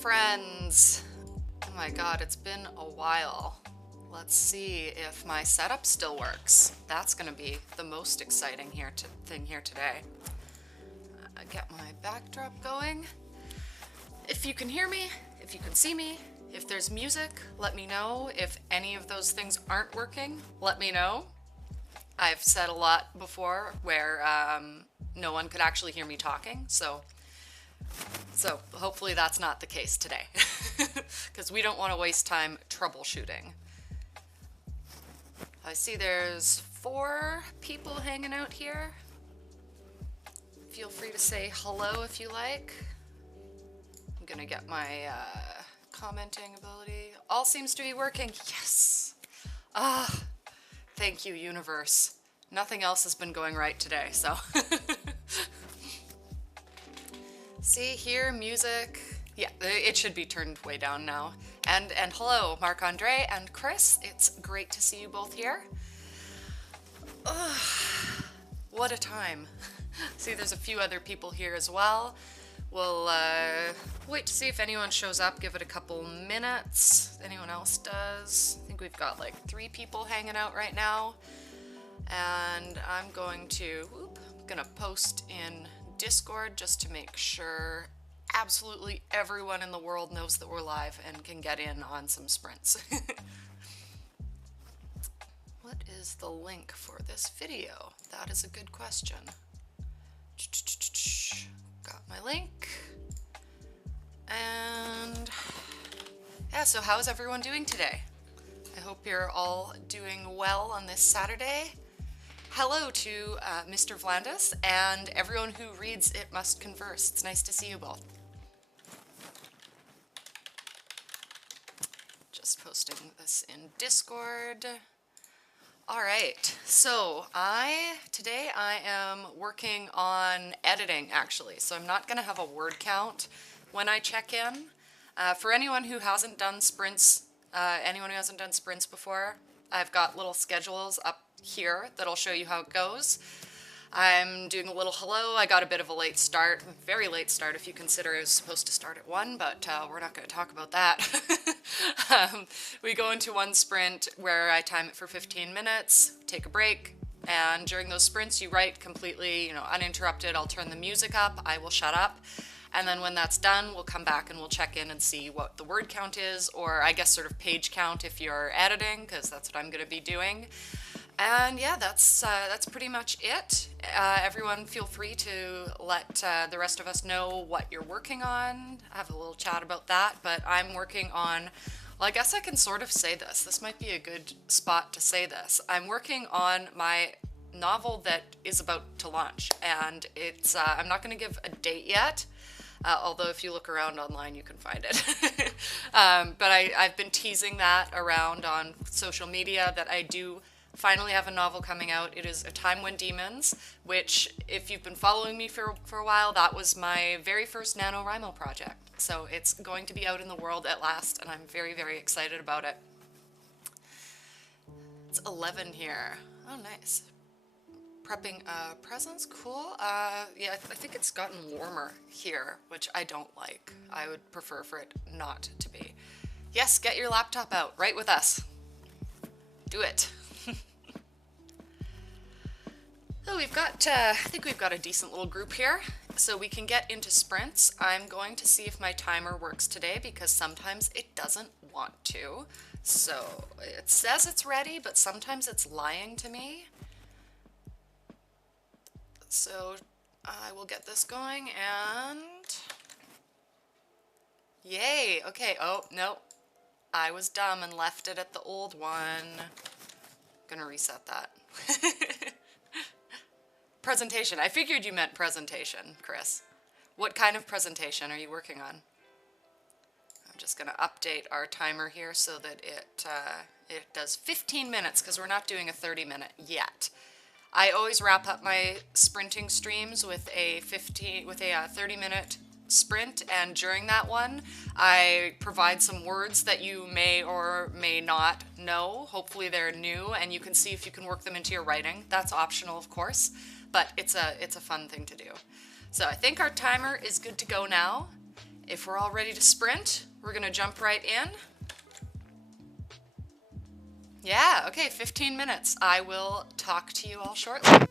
friends. Oh my god, it's been a while. Let's see if my setup still works. That's gonna be the most exciting thing here today. Get my backdrop going. If you can hear me, if you can see me, if there's music, let me know. If any of those things aren't working, let me know. I've said a lot before where no one could actually hear me talking, so hopefully that's not the case today, because we don't want to waste time troubleshooting. I see there's 4 people hanging out here. Feel free to say hello if you like. I'm gonna get my commenting ability. All seems to be working. Yes! Ah, thank you, universe. Nothing else has been going right today, so. See here, music. Yeah, it should be turned way down now. And hello, Marc-Andre and Chris. It's great to see you both here. Ugh, what a time. See, there's a few other people here as well. We'll wait to see if anyone shows up, give it a couple minutes. Anyone else does? I think we've got like 3 people hanging out right now. And I'm going to, post in Discord just to make sure absolutely everyone in the world knows that we're live and can get in on some sprints. What is the link for this video? That is a good question. Got my link. And yeah, so how's everyone doing today? I hope you're all doing well on this Saturday. Hello to Mr. Vlandis and everyone who reads It Must Converse. It's nice to see you both. Just posting this in Discord. All right, so today I am working on editing actually, so I'm not gonna have a word count when I check in. For anyone who hasn't done sprints, before, I've got little schedules up here that'll show you how it goes. I'm doing a little hello. I got a bit of a late start, very late start if you consider I was supposed to start at 1, but we're not going to talk about that. We go into one sprint where I time it for 15 minutes, take a break, and during those sprints you write completely, uninterrupted. I'll turn the music up, I will shut up, and then when that's done, we'll come back and we'll check in and see what the word count is, or I guess sort of page count if you're editing, because that's what I'm going to be doing. And yeah, that's pretty much it. Everyone feel free to let the rest of us know what you're working on. Have a little chat about that, but I'm working on, well, I guess I can sort of say this. This might be a good spot to say this. I'm working on my novel that is about to launch, and it's, I'm not going to give a date yet, although if you look around online you can find it. But I've been teasing that around on social media that I do finally have a novel coming out. It is A Time When Demons, which, if you've been following me for a while, that was my very first NaNoWriMo project. So it's going to be out in the world at last, and I'm very, very excited about it. It's 11 here. Oh, nice. Prepping presents, cool. Yeah, I think it's gotten warmer here, which I don't like. I would prefer for it not to be. Yes, get your laptop out, right with us. Do it. So we've got, I think we've got a decent little group here, so we can get into sprints. I'm going to see if my timer works today, because sometimes it doesn't want to. So it says it's ready, but sometimes it's lying to me. So I will get this going, and yay, okay. Oh, no, I was dumb and left it at the old one. Gonna reset that. Presentation. I figured you meant presentation, Chris. What kind of presentation are you working on? I'm just going to update our timer here so that it does 15 minutes, because we're not doing a 30-minute yet. I always wrap up my sprinting streams with a 30-minute sprint, and during that one I provide some words that you may or may not know. Hopefully they're new and you can see if you can work them into your writing. That's optional, of course, but it's a fun thing to do. So I think our timer is good to go now. If we're all ready to sprint, we're gonna jump right in. Yeah, okay, 15 minutes. I will talk to you all shortly.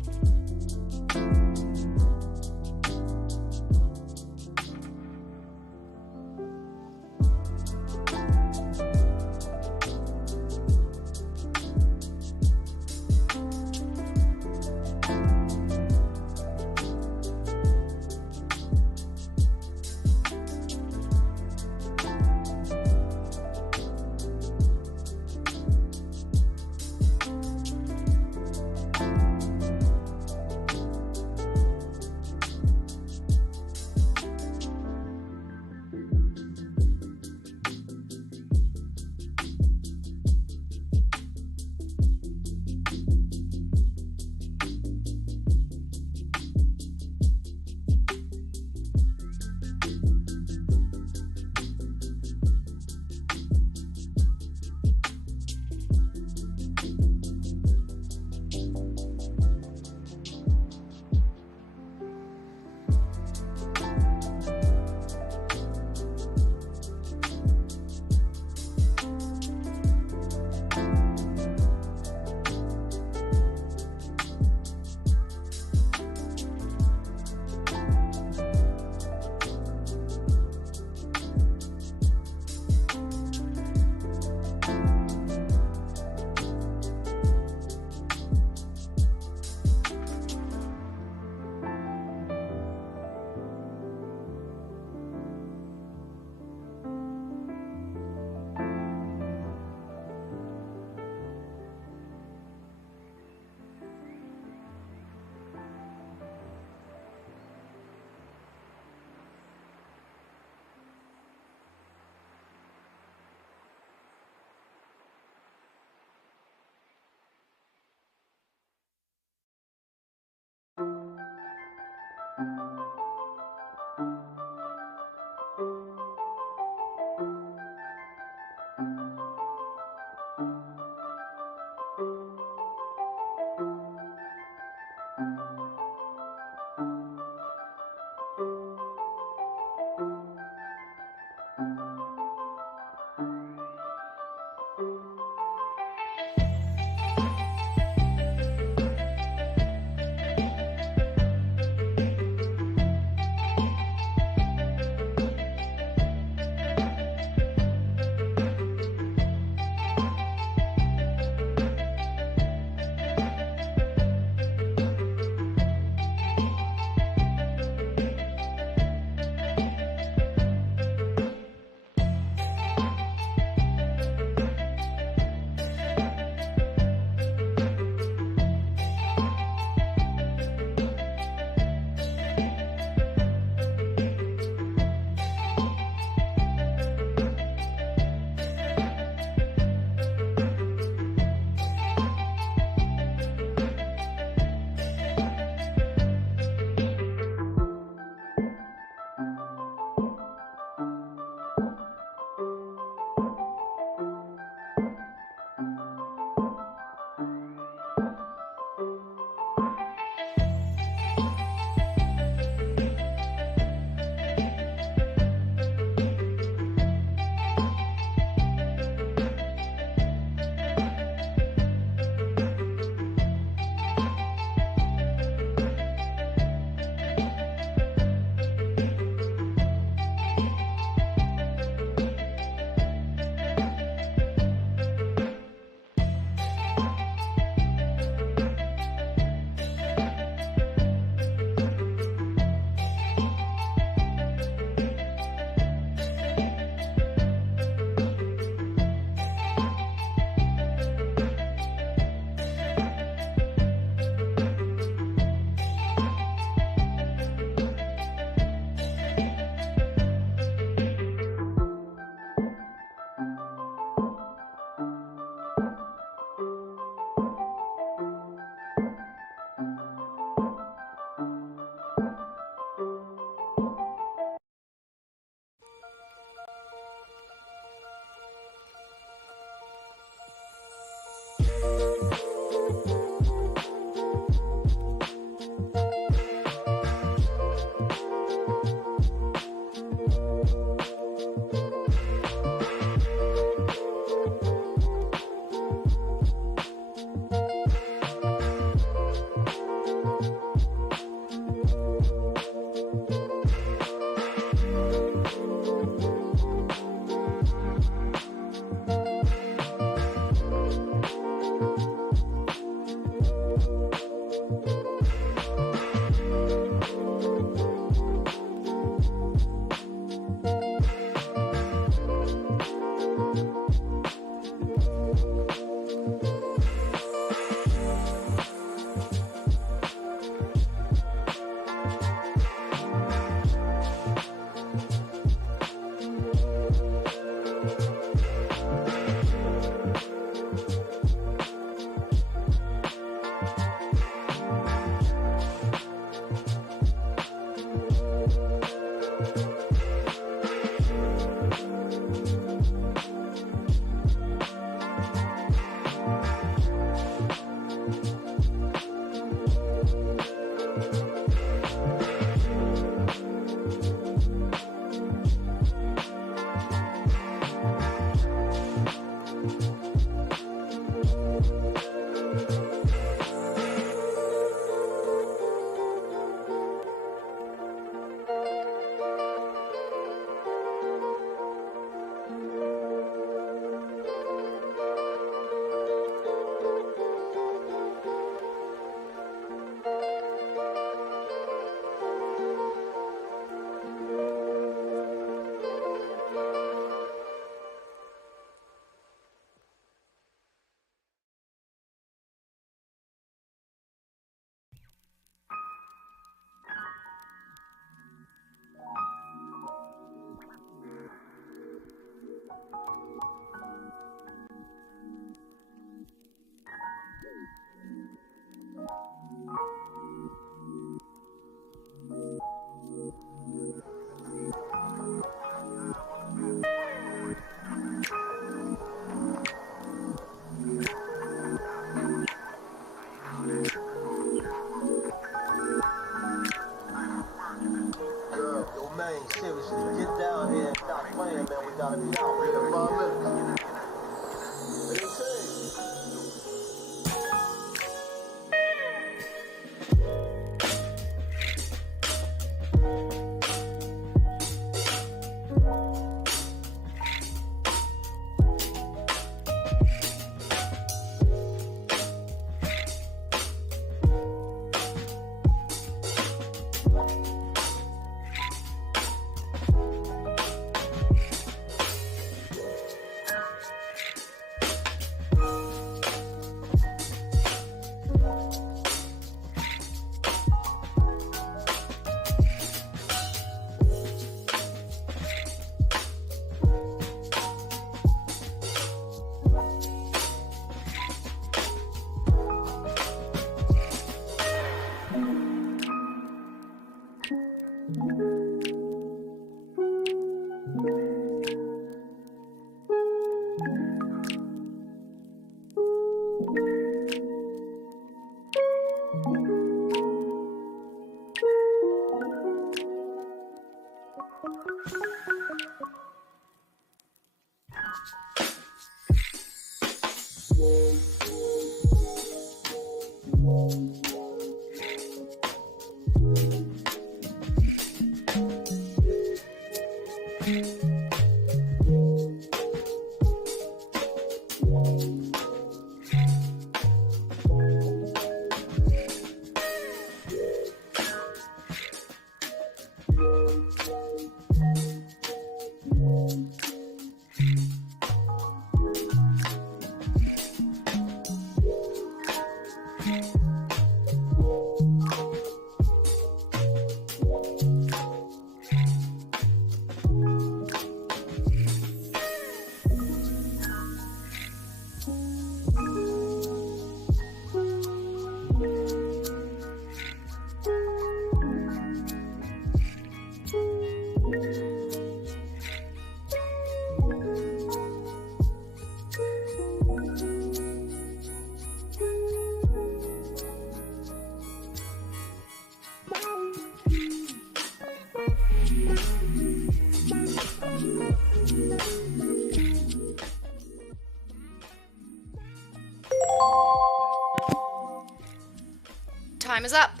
time is up.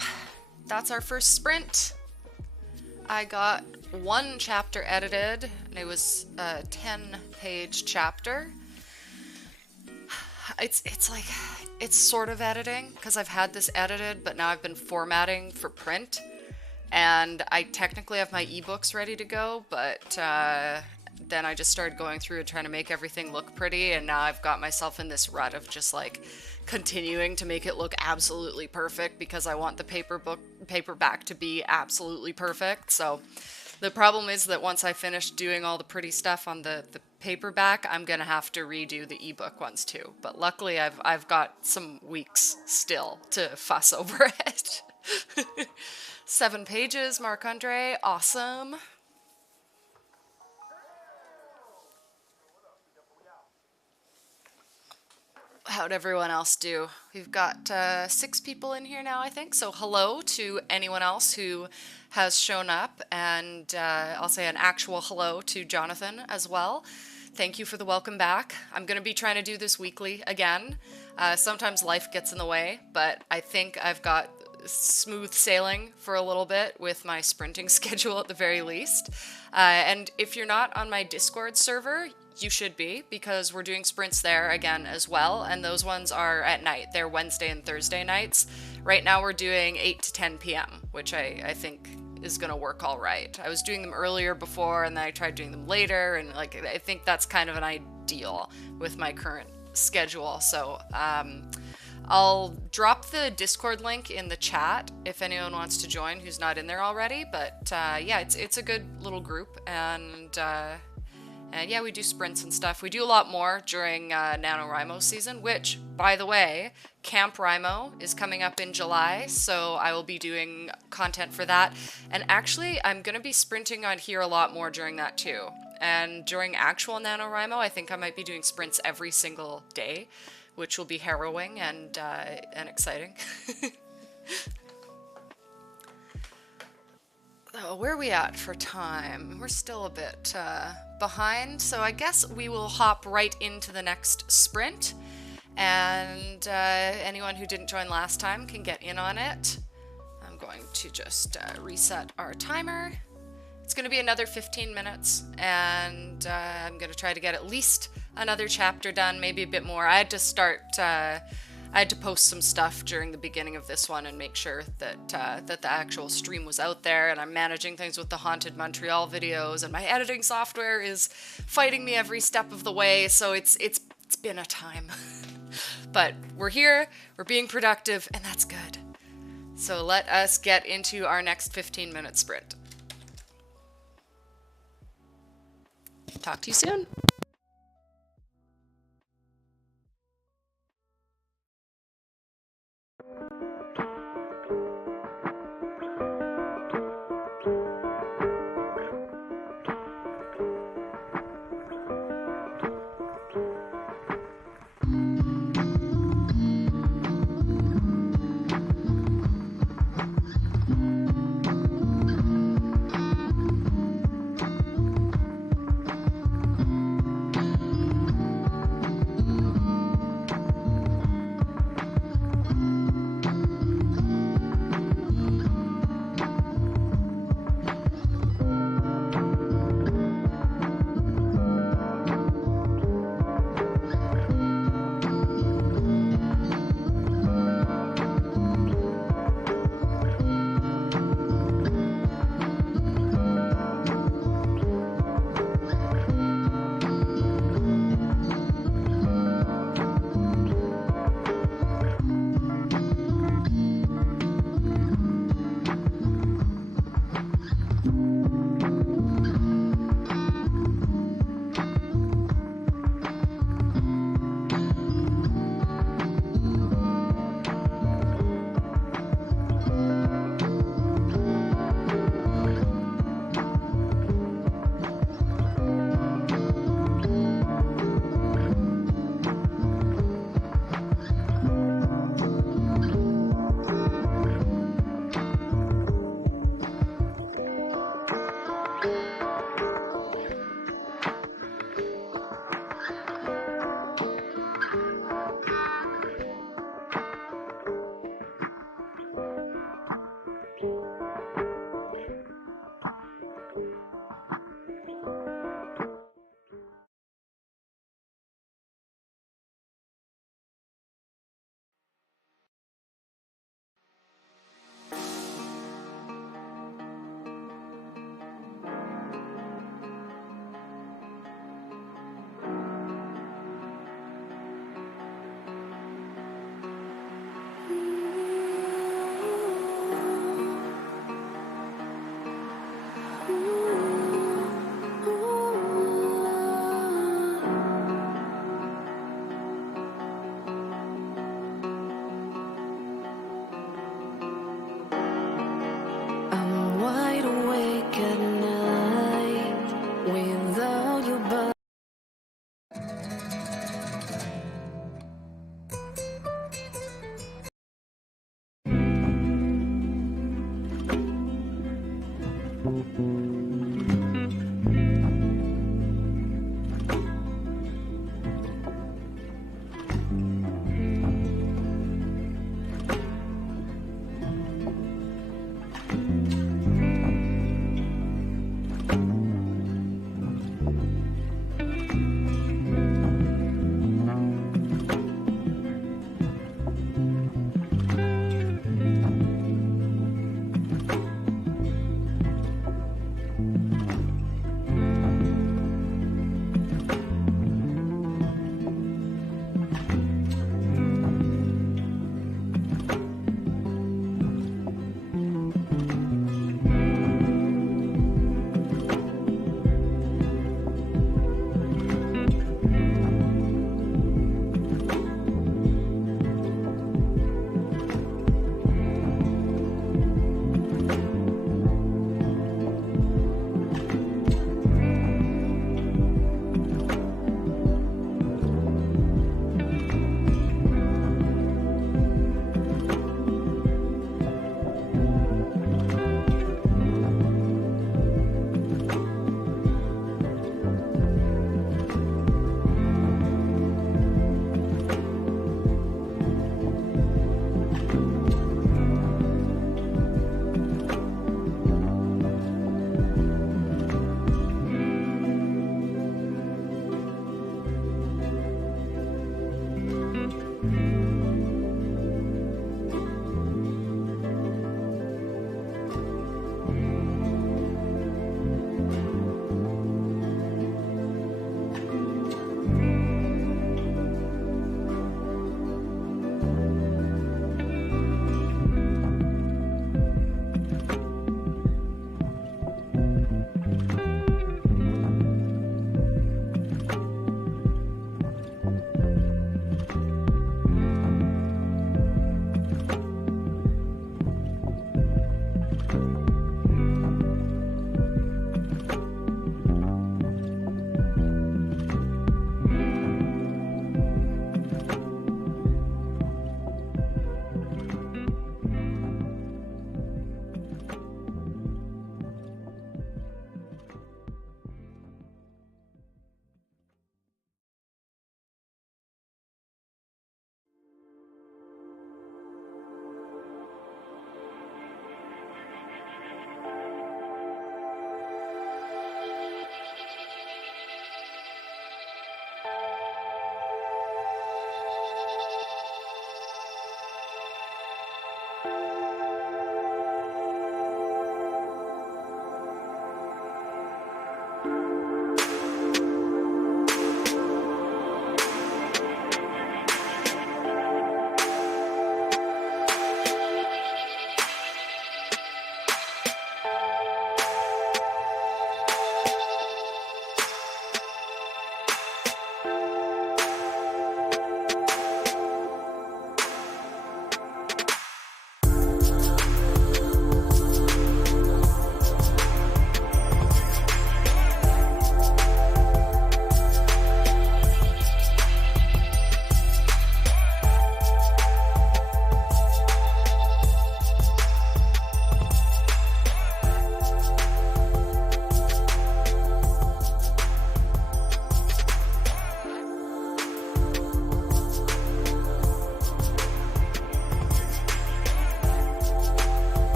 That's our first sprint. I got one chapter edited, and it was a 10-page chapter. It's like, it's sort of editing, because I've had this edited, but now I've been formatting for print, and I technically have my ebooks ready to go, but then I just started going through and trying to make everything look pretty, and now I've got myself in this rut of just like continuing to make it look absolutely perfect because I want the paperback to be absolutely perfect. So the problem is that once I finish doing all the pretty stuff on the paperback, I'm gonna have to redo the ebook ones too. But luckily I've got some weeks still to fuss over it. 7 pages, Marc-Andre, awesome. How'd everyone else do? We've got 6 people in here now, I think. So hello to anyone else who has shown up, and I'll say an actual hello to Jonathan as well. Thank you for the welcome back. I'm going to be trying to do this weekly again. Sometimes life gets in the way, but I think I've got smooth sailing for a little bit with my sprinting schedule at the very least. And if you're not on my Discord server, you should be, because we're doing sprints there again as well, and those ones are at night. They're Wednesday and Thursday nights. Right now we're doing 8 to 10 p.m., which I think is going to work all right. I was doing them earlier before, and then I tried doing them later, and like I think that's kind of an ideal with my current schedule. So I'll drop the Discord link in the chat if anyone wants to join who's not in there already. But yeah, it's a good little group, and yeah, we do sprints and stuff. We do a lot more during NaNoWriMo season, which, by the way, Camp Rimo is coming up in July, so I will be doing content for that. And actually, I'm going to be sprinting on here a lot more during that too. And during actual NaNoWriMo, I think I might be doing sprints every single day, which will be harrowing and exciting. Oh, where are we at for time? We're still a bit behind, so I guess we will hop right into the next sprint, and anyone who didn't join last time can get in on it. I'm going to just reset our timer. It's going to be another 15 minutes, and I'm going to try to get at least another chapter done, maybe a bit more. I had to post some stuff during the beginning of this one and make sure that that the actual stream was out there, and I'm managing things with the Haunted Montreal videos, and my editing software is fighting me every step of the way, so it's been a time. But we're here, we're being productive, and that's good. So let us get into our next 15-minute sprint. Talk to you soon.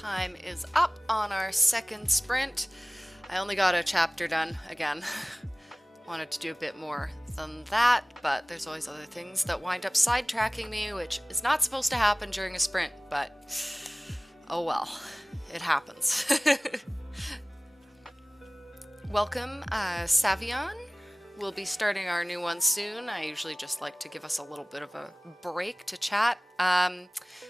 Time is up on our second sprint. I only got a chapter done again. Wanted to do a bit more than that, but there's always other things that wind up sidetracking me, which is not supposed to happen during a sprint, but oh well, it happens. Welcome, Savion. We'll be starting our new one soon. I usually just like to give us a little bit of a break to chat.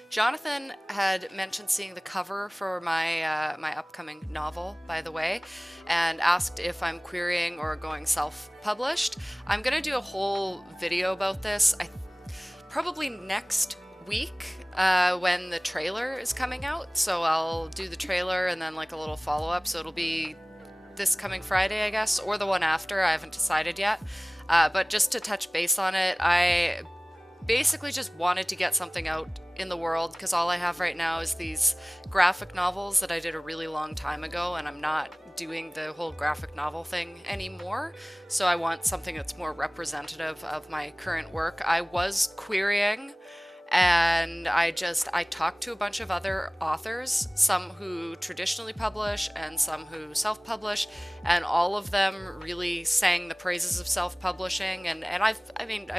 Jonathan had mentioned seeing the cover for my my upcoming novel, by the way, and asked if I'm querying or going self-published. I'm gonna do a whole video about this, probably next week when the trailer is coming out. So I'll do the trailer and then like a little follow-up. So it'll be this coming Friday, I guess, or the one after. I haven't decided yet. But just to touch base on it, I basically just wanted to get something out in the world because all I have right now is these graphic novels that I did a really long time ago, and I'm not doing the whole graphic novel thing anymore. So I want something that's more representative of my current work. I was querying And I talked to a bunch of other authors, some who traditionally publish and some who self-publish, and all of them really sang the praises of self-publishing. And I've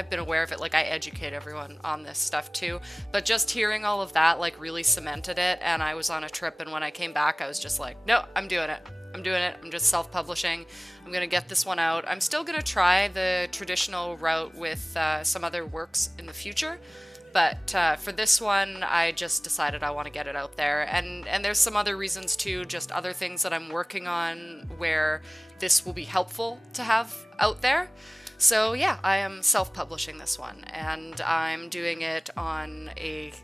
been aware of it, like I educate everyone on this stuff too, but just hearing all of that like really cemented it. And I was on a trip, and when I came back I was just like, no, I'm doing it. I'm just self-publishing. I'm gonna get this one out. I'm still gonna try the traditional route with some other works in the future. But for this one, I just decided I want to get it out there. And there's some other reasons too, just other things that I'm working on where this will be helpful to have out there. So yeah, I am self-publishing this one, and I'm doing it on a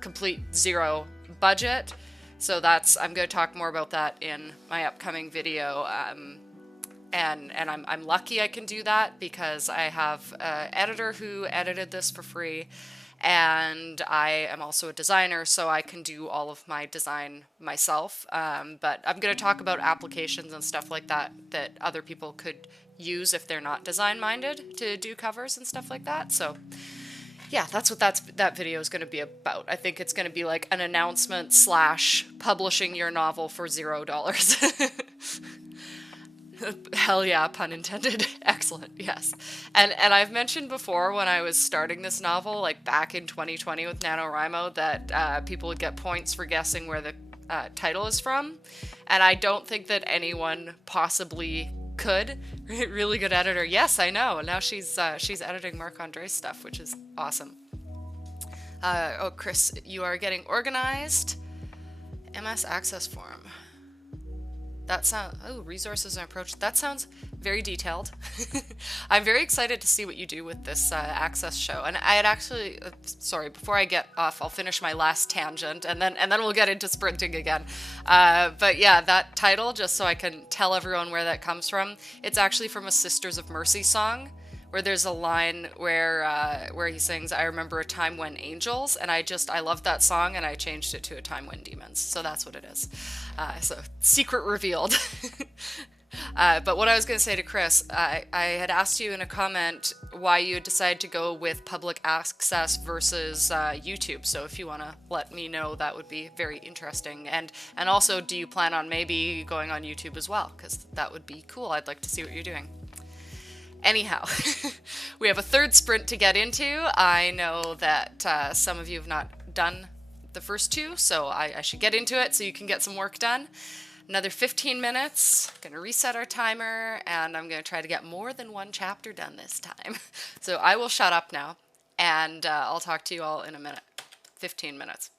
complete zero budget. So I'm going to talk more about that in my upcoming video. And I'm lucky I can do that because I have an editor who edited this for free. And I am also a designer, so I can do all of my design myself. But I'm going to talk about applications and stuff like that that other people could use if they're not design-minded to do covers and stuff like that. So yeah, that's what that video is going to be about. I think it's going to be like an announcement / publishing your novel for $0. Hell yeah, pun intended. Excellent, yes. And I've mentioned before when I was starting this novel, like back in 2020 with NaNoWriMo, that people would get points for guessing where the title is from. And I don't think that anyone possibly could. Really good editor. Yes, I know. Now she's editing Marc-Andre's stuff, which is awesome. Oh, Chris, you are getting organized. MS Access Form. That sounds, resources and approach. That sounds very detailed. I'm very excited to see what you do with this Access show. And I had actually, sorry, before I get off, I'll finish my last tangent, and then we'll get into sprinting again. But yeah, that title, just so I can tell everyone where that comes from, it's actually from a Sisters of Mercy song, where there's a line where he sings, "I remember a time when angels," and I love that song, and I changed it to "a time when demons." So that's what it is. So secret revealed. But what I was going to say to Chris, I had asked you in a comment why you decided to go with public access versus YouTube. So if you want to let me know, that would be very interesting. And also, do you plan on maybe going on YouTube as well? Because that would be cool. I'd like to see what you're doing. Anyhow, we have a third sprint to get into. I know that some of you have not done the first two, so I should get into it so you can get some work done. Another 15 minutes, going to reset our timer, and I'm going to try to get more than one chapter done this time. So I will shut up now, and I'll talk to you all in a minute. 15 minutes.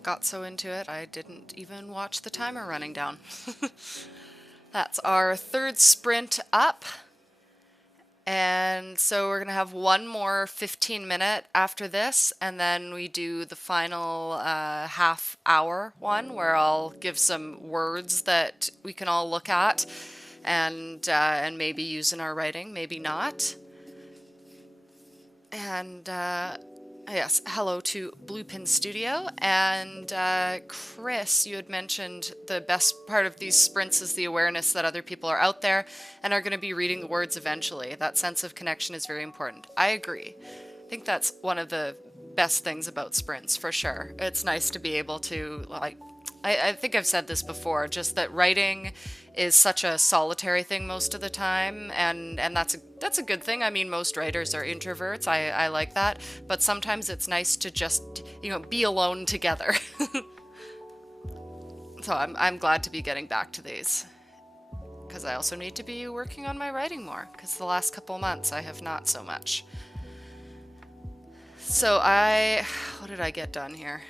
Got so into it, I didn't even watch the timer running down. That's our third sprint up. And so we're going to have one more 15-minute after this, and then we do the final half-hour one where I'll give some words that we can all look at and maybe use in our writing, maybe not. And yes, hello to Bluepin Studio. And Chris, you had mentioned the best part of these sprints is the awareness that other people are out there and are going to be reading the words eventually. That sense of connection is very important. I agree. I think that's one of the best things about sprints, for sure. It's nice to be able to, like, I think I've said this before, just that writing is such a solitary thing most of the time, and that's a good thing. I mean, most writers are introverts. I like that, but sometimes it's nice to just, be alone together. So I'm glad to be getting back to these, because I also need to be working on my writing more, because the last couple months I have not so much. So what did I get done here?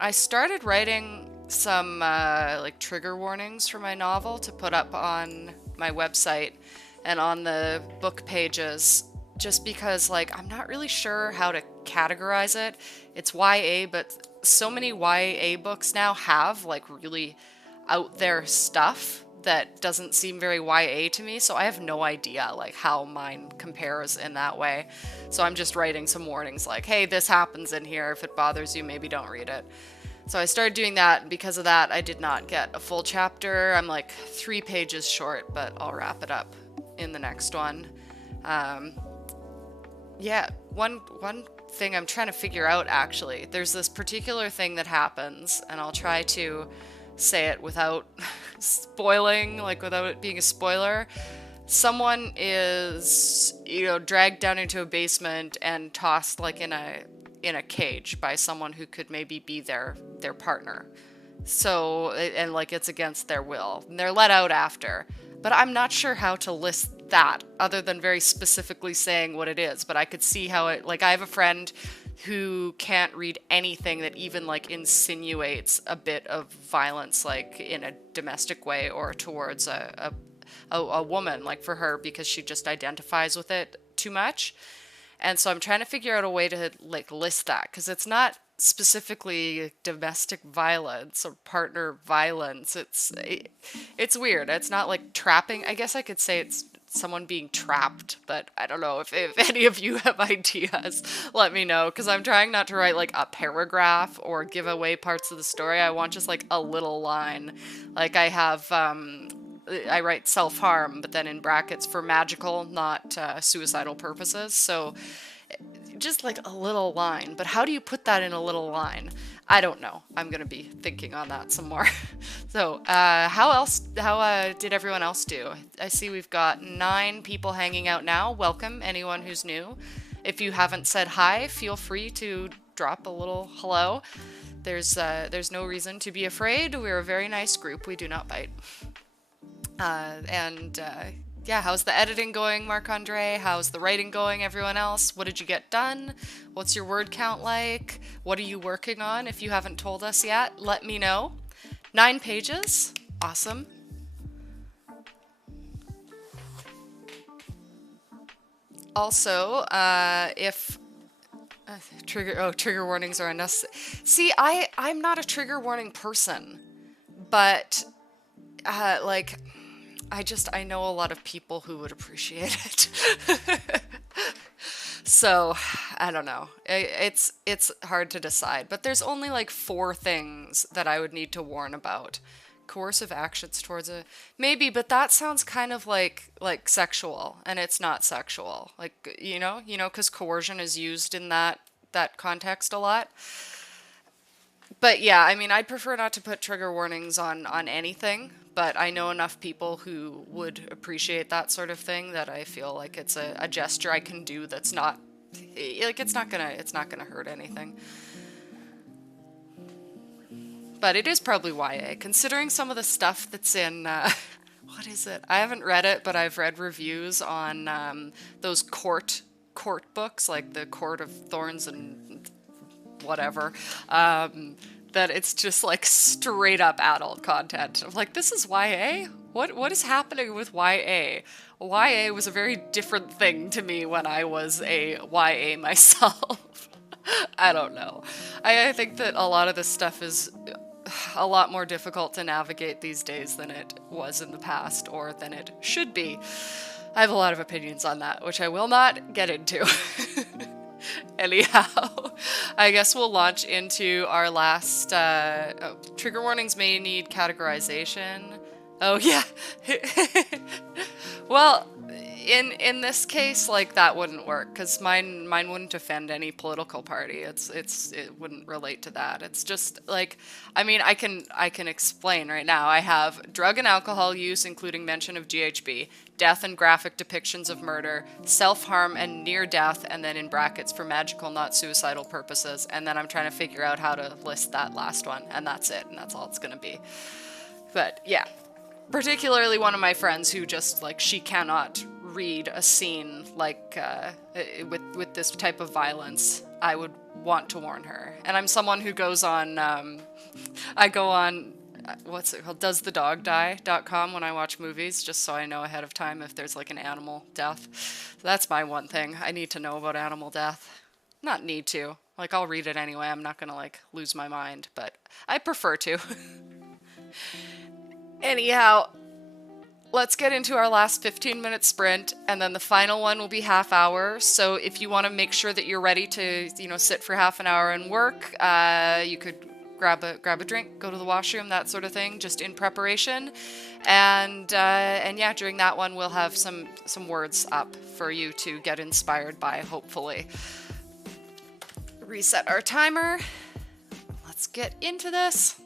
I started writing some trigger warnings for my novel to put up on my website and on the book pages, just because I'm not really sure how to categorize it. It's YA, but so many YA books now have really out there stuff that doesn't seem very YA to me, so I have no idea like how mine compares in that way. So I'm just writing some warnings like, hey, this happens in here. If it bothers you, maybe don't read it. So I started doing that, and because of that, I did not get a full chapter. I'm like 3 pages short, but I'll wrap it up in the next one. Yeah, one thing I'm trying to figure out, actually, there's this particular thing that happens, and I'll try to say it without spoiling, like without it being a spoiler. Someone is, dragged down into a basement and tossed like in a cage by someone who could maybe be their partner. So, and like it's against their will. And they're let out after. But I'm not sure how to list that other than very specifically saying what it is. But I could see how it, like I have a friend who can't read anything that even like insinuates a bit of violence, like in a domestic way or towards a woman, like for her, because she just identifies with it too much. And so I'm trying to figure out a way to like list that, because it's not specifically domestic violence or partner violence. It's weird. It's not like trapping. I guess I could say it's someone being trapped, but I don't know if any of you have ideas. Let me know, because I'm trying not to write like a paragraph or give away parts of the story. I want just like a little line. Like I have I write self-harm, but then in brackets for magical, not suicidal purposes. So just like a little line. But how do you put that in a little line? I don't know. I'm going to be thinking on that some more. So how did everyone else do? I see we've got 9 people hanging out now. Welcome, anyone who's new. If you haven't said hi, feel free to drop a little hello. There's no reason to be afraid. We're a very nice group. We do not bite. Yeah, how's the editing going, Marc-Andre? How's the writing going, everyone else? What did you get done? What's your word count like? What are you working on? If you haven't told us yet, let me know. 9 pages. Awesome. Also, if... trigger warnings are unnecessary. See, I'm not a trigger warning person, but, I know a lot of people who would appreciate it. So, I don't know. It's hard to decide, but there's only like 4 things that I would need to warn about. Coercive actions towards maybe, but that sounds kind of like sexual, and it's not sexual. Like, because coercion is used in that context a lot. But yeah, I mean, I'd prefer not to put trigger warnings on anything, but I know enough people who would appreciate that sort of thing that I feel like it's a gesture I can do that's not, like, it's not gonna hurt anything. But it is probably YA, considering some of the stuff that's in, what is it? I haven't read it, but I've read reviews on those court books, like the Court of Thorns and whatever, that it's just like straight up adult content. I'm like, this is YA? What is happening with YA? YA was a very different thing to me when I was a YA myself. I don't know. I think that a lot of this stuff is a lot more difficult to navigate these days than it was in the past, or than it should be. I have a lot of opinions on that, which I will not get into. Anyhow, I guess we'll launch into our last, trigger warnings may need categorization. Oh yeah. Well, in this case, like, that wouldn't work, because mine wouldn't offend any political party. It wouldn't relate to that. It's just like, I mean, I can explain right now. I have drug and alcohol use, including mention of GHB, death and graphic depictions of murder, self-harm and near death, and then in brackets for magical, not suicidal purposes. And then I'm trying to figure out how to list that last one, and that's it, and that's all it's gonna be. But yeah, particularly one of my friends who just, like, she cannot read a scene like with this type of violence. I would want to warn her. And I'm someone who goes on, I go on, what's it called, doesthedogdie.com when I watch movies, just so I know ahead of time if there's like an animal death. So that's my one thing. I need to know about animal death. Not need to. Like, I'll read it anyway. I'm not gonna, like, lose my mind, but I prefer to. Anyhow, let's get into our last 15-minute sprint, and then the final one will be half hour. So if you want to make sure that you're ready to, sit for half an hour and work, you could grab a drink, go to the washroom, that sort of thing, just in preparation. And yeah, during that one, we'll have some words up for you to get inspired by, hopefully. Reset our timer. Let's get into this.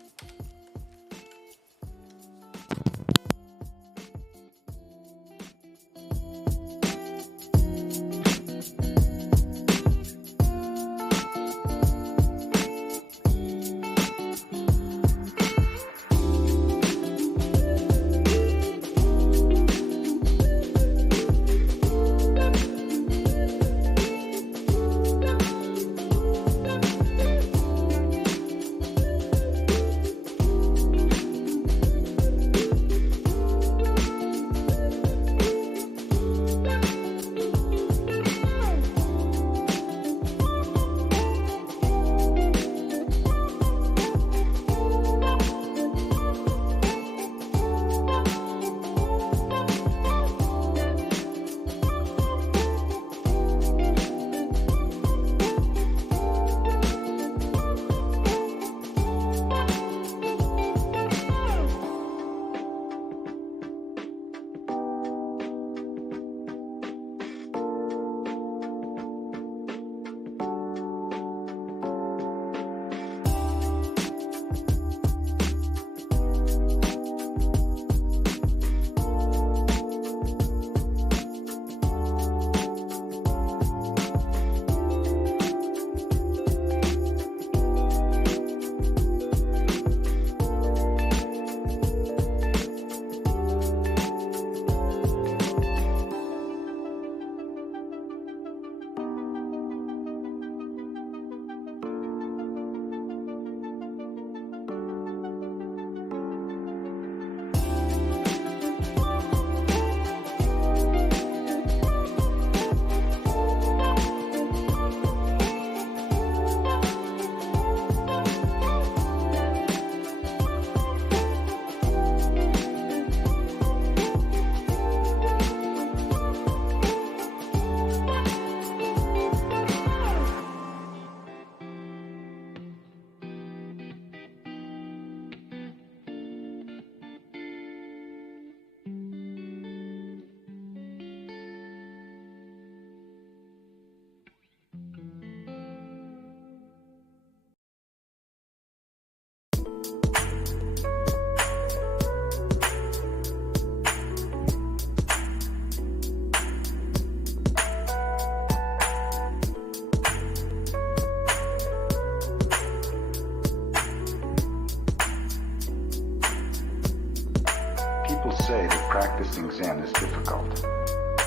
People say that practicing Zen is difficult,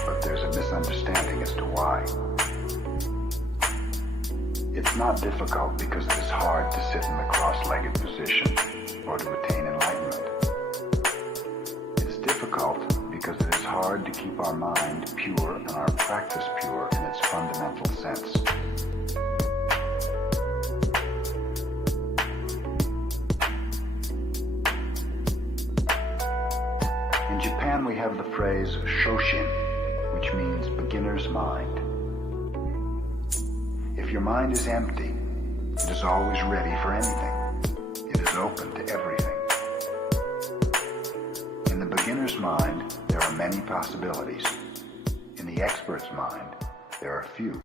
but there's a misunderstanding as to why. It's not difficult because it is hard to sit in the cross-legged position or to attain enlightenment. It is difficult because it is hard to keep our mind pure and our practice pure in its fundamental sense. In Japan, we have the phrase shoshin, which means beginner's mind. If your mind is empty, it is always ready for anything. It is open to everything. In the beginner's mind, there are many possibilities. In the expert's mind, there are few.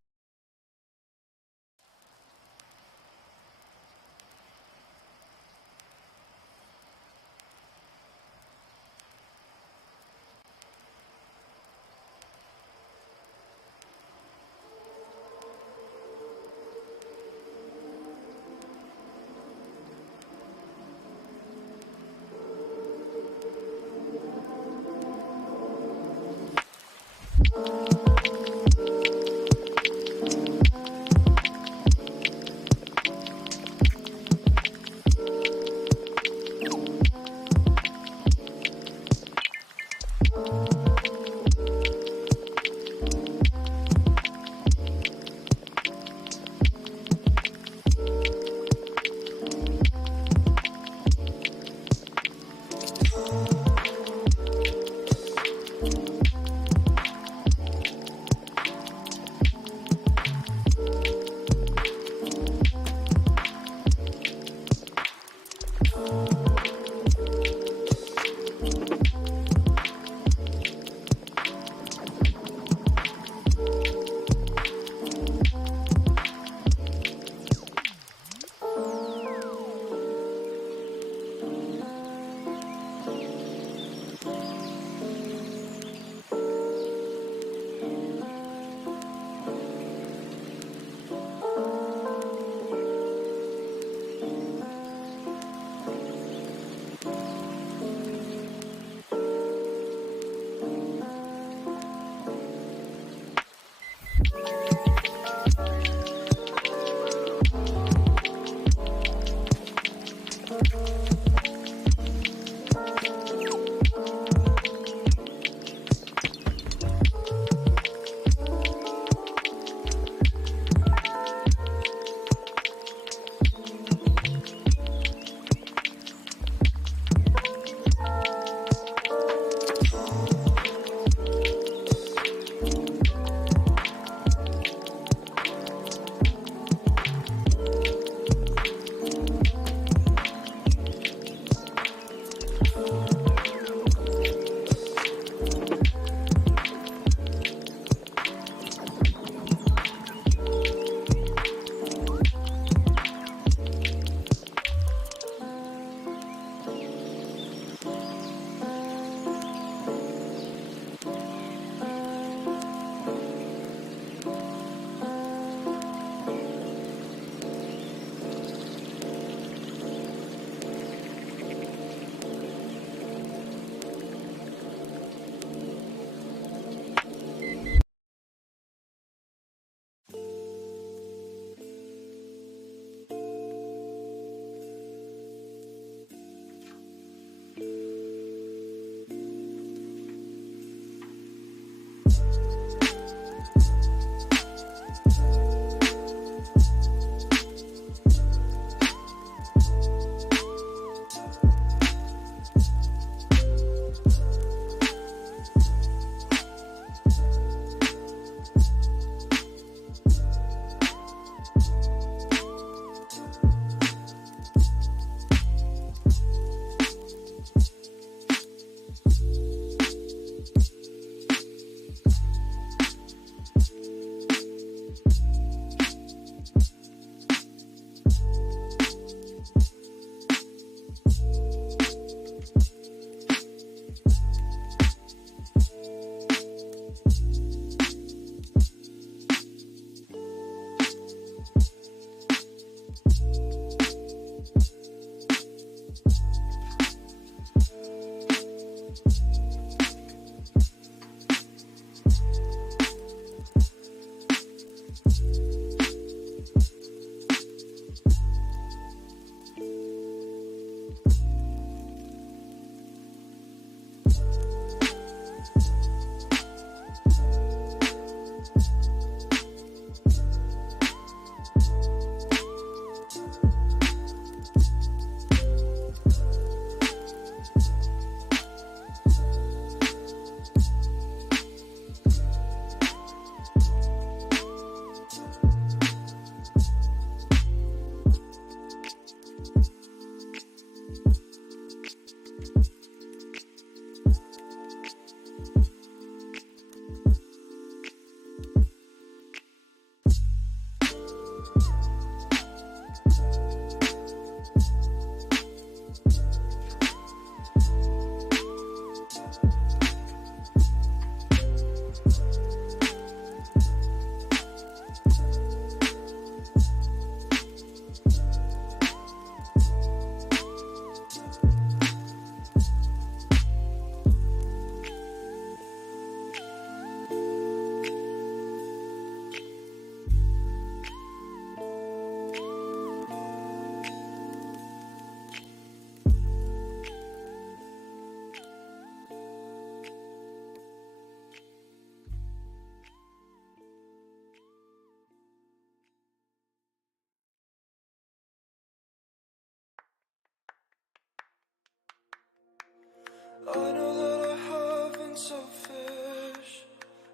I know that I have been selfish.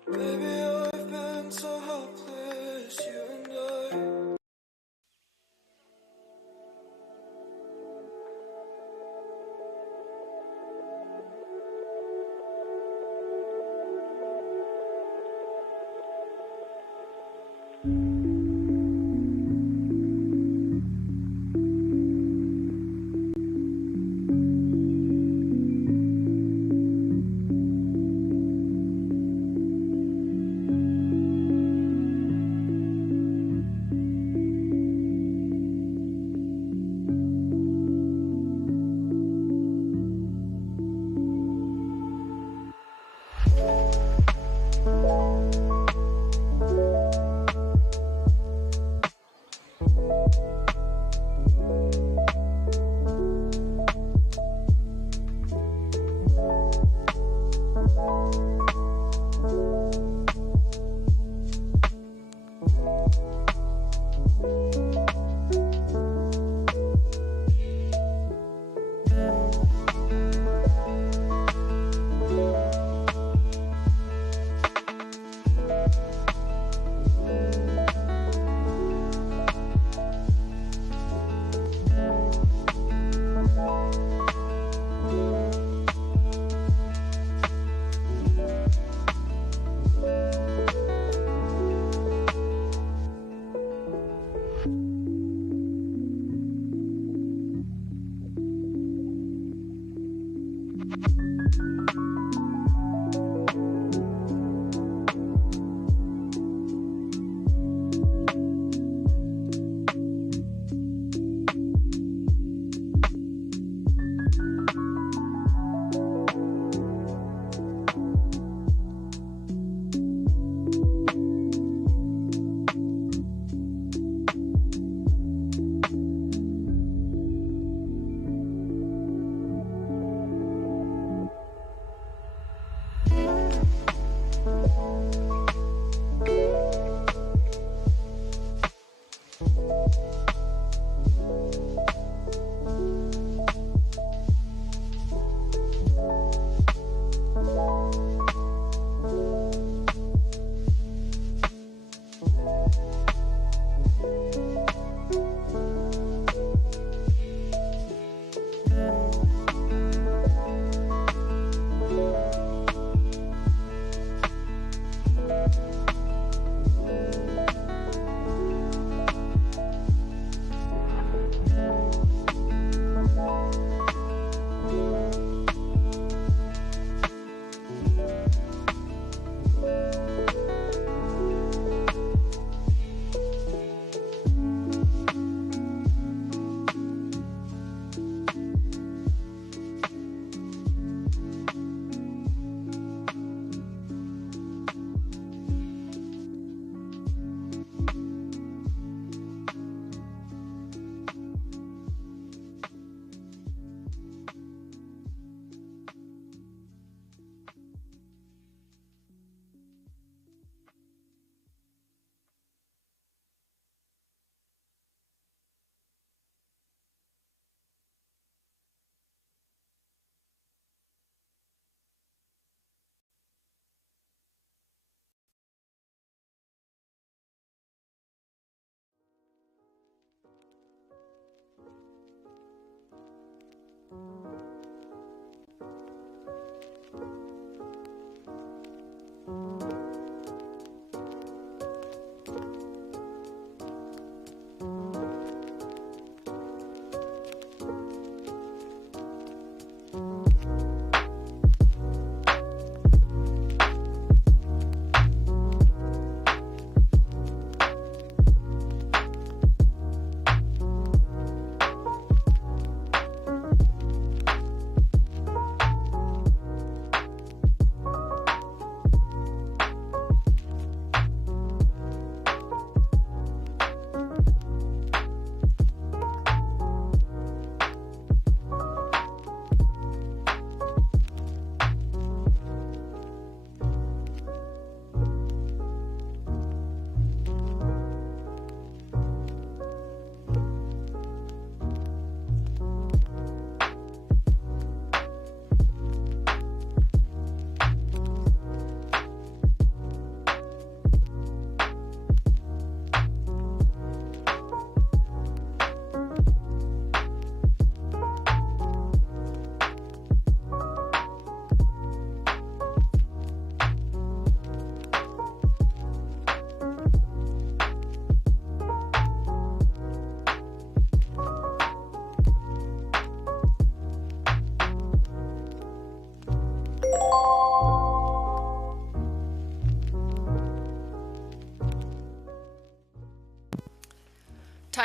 Maybe I've been so helpless, you and I.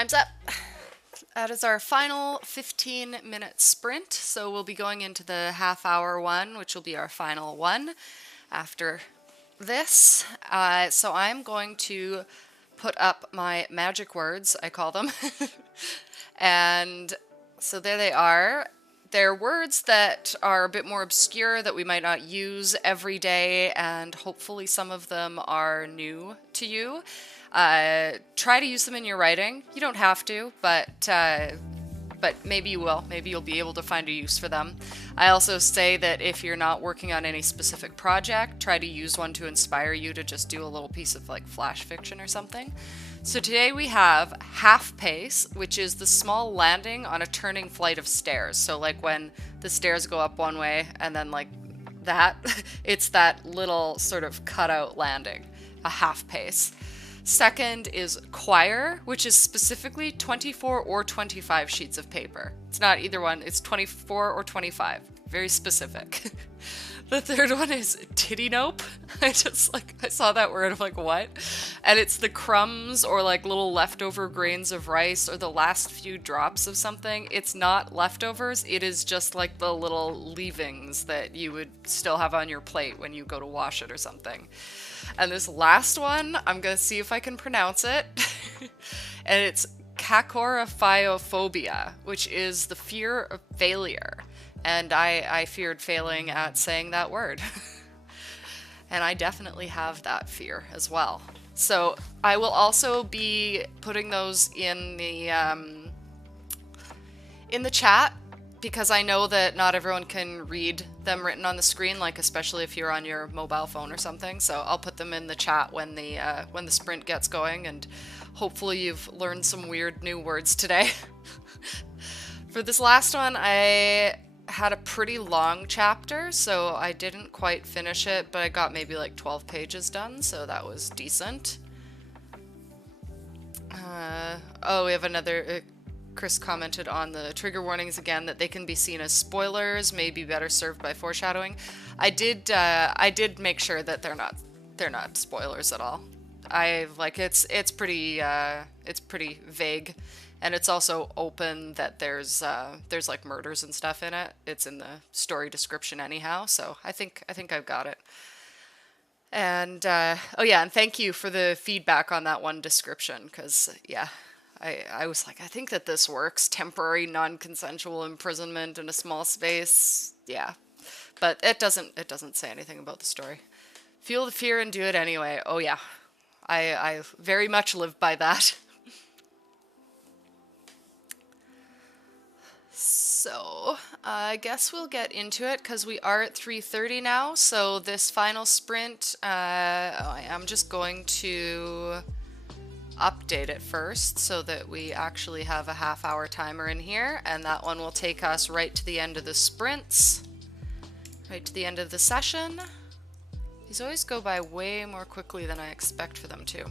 time's up. That is our final 15-minute sprint. So we'll be going into the half-hour one, which will be our final one after this. So I'm going to put up my magic words, I call them. And so there they are. They're words that are a bit more obscure that we might not use every day, and hopefully some of them are new to you. Try to use them in your writing. You don't have to, but maybe you will. Maybe you'll be able to find a use for them. I also say that if you're not working on any specific project, try to use one to inspire you to just do a little piece of like flash fiction or something. So today we have half pace, which is the small landing on a turning flight of stairs. So like when the stairs go up one way and then like that, it's that little sort of cutout landing, a half pace. Second is choir, which is specifically 24 or 25 sheets of paper. It's not either one, it's 24 or 25. Very specific. The third one is titty nope. I saw that word, I'm like, what? And it's the crumbs or like little leftover grains of rice or the last few drops of something. It's not leftovers, it is just like the little leavings that you would still have on your plate when you go to wash it or something. And this last one, I'm gonna see if I can pronounce it. And it's cacoraphiophobia, which is the fear of failure. And I feared failing at saying that word. And I definitely have that fear as well. So I will also be putting those in the chat, because I know that not everyone can read them written on the screen, like especially if you're on your mobile phone or something. So I'll put them in the chat when the sprint gets going, and hopefully you've learned some weird new words today. For this last one, I had a pretty long chapter, so I didn't quite finish it, but I got maybe like 12 pages done, so that was decent. Oh, we have another... Chris commented on the trigger warnings again, that they can be seen as spoilers, may be better served by foreshadowing. I did make sure that they're not spoilers at all. It's pretty vague, and it's also open that there's like murders and stuff in it. It's in the story description anyhow, so I think I've got it. And oh yeah, and thank you for the feedback on that one description, because yeah. I was like, I think that this works. Temporary, non-consensual imprisonment in a small space. Yeah. But it doesn't say anything about the story. Feel the fear and do it anyway. Oh yeah. I very much live by that. So, I guess we'll get into it, because we are at 3:30 now. So this final sprint, I am just going to update it first so that we actually have a half-hour timer in here, and that one will take us right to the end of the sprints, right to the end of the session. These always go by way more quickly than I expect for them to.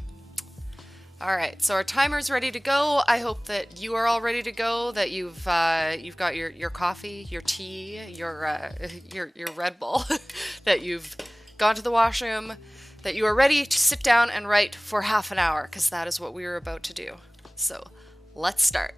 Alright, so our timer's ready to go. I hope that you are all ready to go, that you've got your coffee, your tea, your Red Bull, that you've gone to the washroom, that you are ready to sit down and write for half an hour, because that is what we are about to do. So, let's start.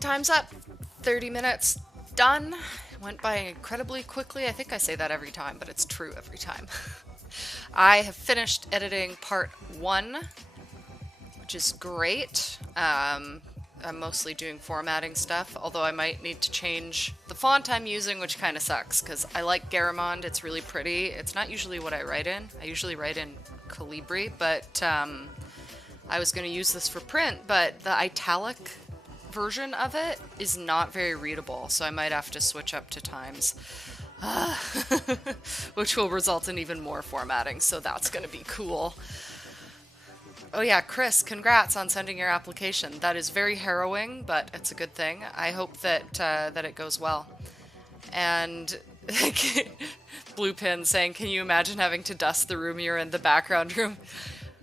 Time's up. 30 minutes done. Went by incredibly quickly. I think I say that every time, but it's true every time. I have finished editing part 1, which is great. I'm mostly doing formatting stuff, although I might need to change the font I'm using, which kind of sucks, because I like Garamond. It's really pretty. It's not usually what I write in. I usually write in Calibri, but I was going to use this for print, but the italic version of it is not very readable, so I might have to switch up to Times, which will result in even more formatting, so that's going to be cool. Oh yeah, Chris, congrats on sending your application. That is very harrowing, but it's a good thing. I hope that that it goes well. And Blue Pin saying, can you imagine having to dust the room you're in, the background room?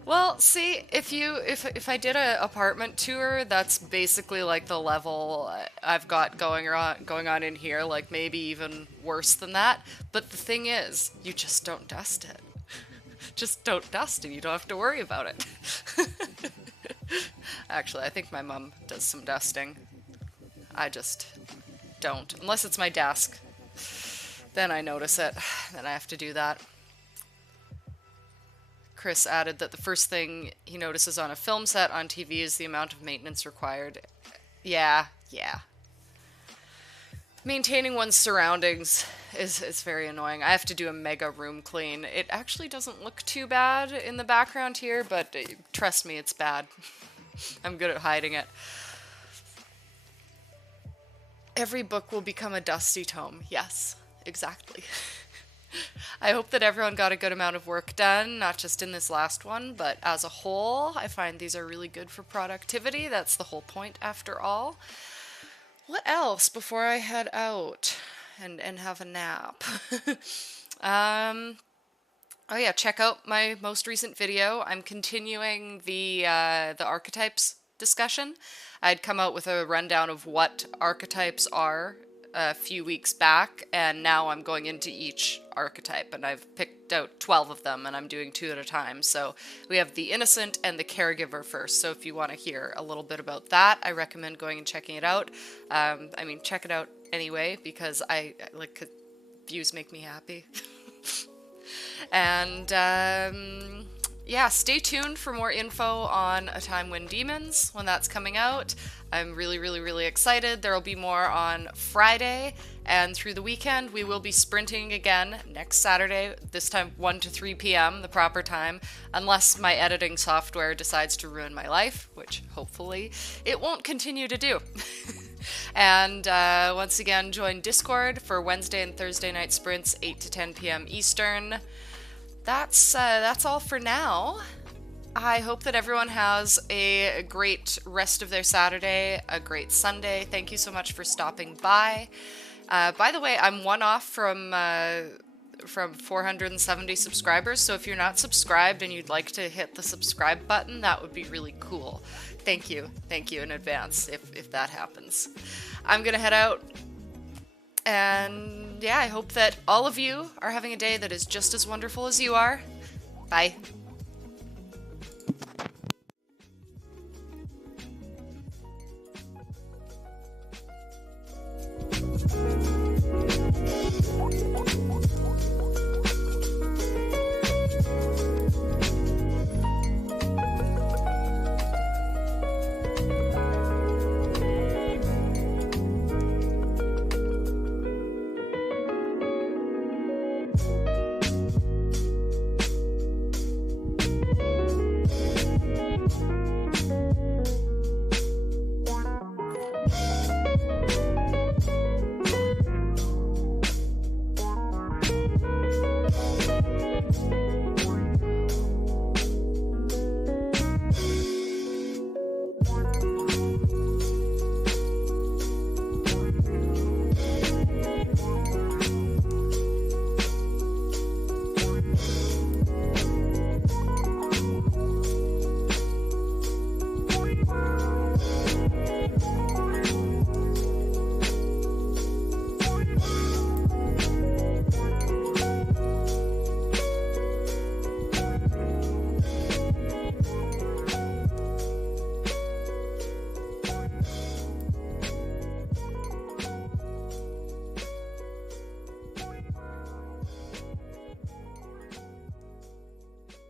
Well, see, if I did an apartment tour, that's basically like the level I've got going on in here, like maybe even worse than that. But the thing is, you just don't dust it. Just don't dust and you don't have to worry about it. Actually, I think my mom does some dusting. I just don't. Unless it's my desk. Then I notice it. Then I have to do that. Chris added that the first thing he notices on a film set on TV is the amount of maintenance required. Yeah. Maintaining one's surroundings is very annoying. I have to do a mega room clean. It actually doesn't look too bad in the background here, but trust me, it's bad. I'm good at hiding it. Every book will become a dusty tome. Yes, exactly. I hope that everyone got a good amount of work done, not just in this last one, but as a whole. I find these are really good for productivity. That's the whole point after all. What else before I head out and have a nap? Oh yeah, check out my most recent video. I'm continuing the archetypes discussion. I'd come out with a rundown of what archetypes are a few weeks back, and now I'm going into each archetype, and I've picked out 12 of them, and I'm doing 2 at a time. So we have the innocent and the caregiver first. So if you want to hear a little bit about that, I recommend going and checking it out. I mean, check it out anyway, because I like, views make me happy. And yeah, stay tuned for more info on A Time When Demons, when that's coming out. I'm really excited. There will be more on Friday, and through the weekend we will be sprinting again next Saturday, this time 1 to 3 p.m., the proper time, unless my editing software decides to ruin my life, which hopefully it won't continue to do. And once again, join Discord for Wednesday and Thursday night sprints, 8 to 10 p.m. Eastern. That's all for now. I hope that everyone has a great rest of their Saturday, a great Sunday. Thank you so much for stopping by. By the way, I'm one off from 470 subscribers, so if you're not subscribed and you'd like to hit the subscribe button, that would be really cool. Thank you in advance if that happens. I'm gonna head out. And yeah, I hope that all of you are having a day that is just as wonderful as you are. Bye.